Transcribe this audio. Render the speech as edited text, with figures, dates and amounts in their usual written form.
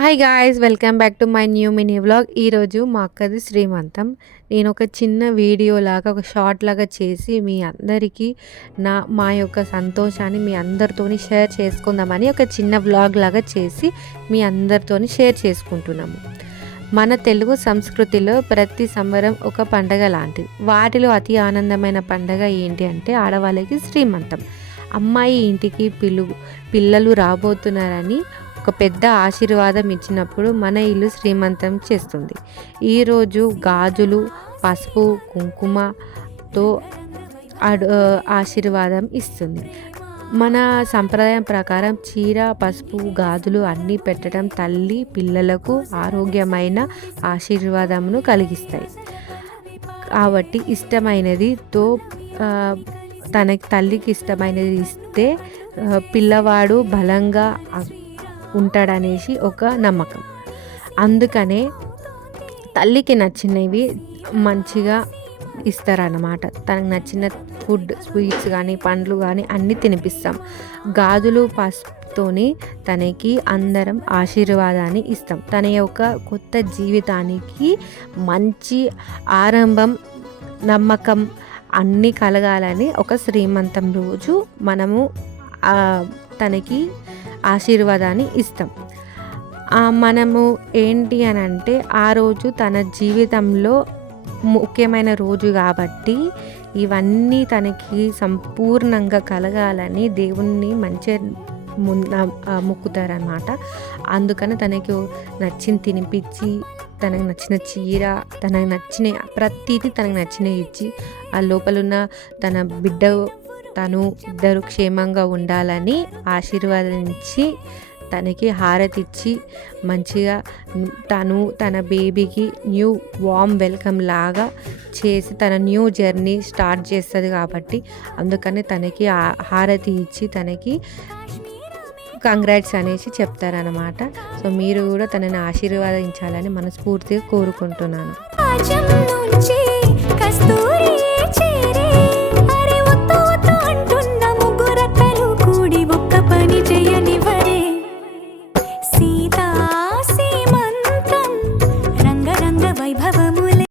Hi guys, welcome back to my new mini vlog. ఈరోజు మా అక్కది శ్రీమంతం. నేను ఒక చిన్న వీడియో లాగా, ఒక షార్ట్ లాగా చేసి మీ అందరికీ మా యొక్క సంతోషాన్ని మీ అందరితోని షేర్ చేసుకుందామని ఒక చిన్న వ్లాగ్ లాగా చేసి మీ అందరితోని షేర్ చేసుకుంటున్నాము. మన తెలుగు సంస్కృతిలో ప్రతి సంబరం ఒక పండగ లాంటిది. వాటిలో అతి ఆనందమైన పండగ ఏంటి అంటే ఆడవాళ్ళకి శ్రీమంతం. అమ్మాయి ఇంటికి పిల్లలు రాబోతున్నారని ఒక పెద్ద ఆశీర్వాదం ఇచ్చినప్పుడు మన ఇల్లు శ్రీమంతం చేస్తుంది. ఈరోజు గాజులు, పసుపు, కుంకుమతో ఆశీర్వాదం ఇస్తుంది. మన సంప్రదాయం ప్రకారం చీర, పసుపు, గాజులు అన్నీ పెట్టడం తల్లి పిల్లలకు ఆరోగ్యమైన ఆశీర్వాదమును కలిగిస్తాయి. కాబట్టి ఇష్టమైనదితో తల్లికి ఇష్టమైనది ఇస్తే పిల్లవాడు బలంగా ఉంటాడనేసి ఒక నమ్మకం. అందుకనే తల్లికి నచ్చినవి మంచిగా ఇస్తారన్నమాట. తనకు నచ్చిన ఫుడ్, స్వీట్స్ కానీ పండ్లు కానీ అన్నీ తినిపిస్తాం. గాజులు, పసుపుతోని తనకి అందరం ఆశీర్వాదాన్ని ఇస్తాం. తన యొక్క కొత్త జీవితానికి మంచి ఆరంభం, నమ్మకం అన్నీ కలగాలని ఒక శ్రీమంతం రోజు మనము తనకి ఆశీర్వాదాన్ని ఇస్తాం. మనము ఏంటి అని అంటే ఆ రోజు తన జీవితంలో ముఖ్యమైన రోజు కాబట్టి ఇవన్నీ తనకి సంపూర్ణంగా కలగాలని దేవుణ్ణి మంచిగా మొక్కుతారనమాట. అందుకని తనకి నచ్చింది తినిపించి, తనకు నచ్చిన చీర, తనకు నచ్చిన ప్రతిదీ తనకు నచ్చినవి ఇచ్చి, ఆ లోపలున్న తన బిడ్డ తను ఇద్దరు క్షేమంగా ఉండాలని ఆశీర్వదించి తనకి హారతి ఇచ్చి మంచిగా తన బేబీకి న్యూ వార్మ్ వెల్కమ్ లాగా చేసి తన న్యూ జర్నీ స్టార్ట్ చేస్తుంది. కాబట్టి అందుకని తనకి హారతి ఇచ్చి తనకి కంగ్రాట్స్ అనేసి చెప్తారనమాట. సో మీరు కూడా తనని ఆశీర్వదించాలని మనస్ఫూర్తిగా కోరుకుంటున్నాను.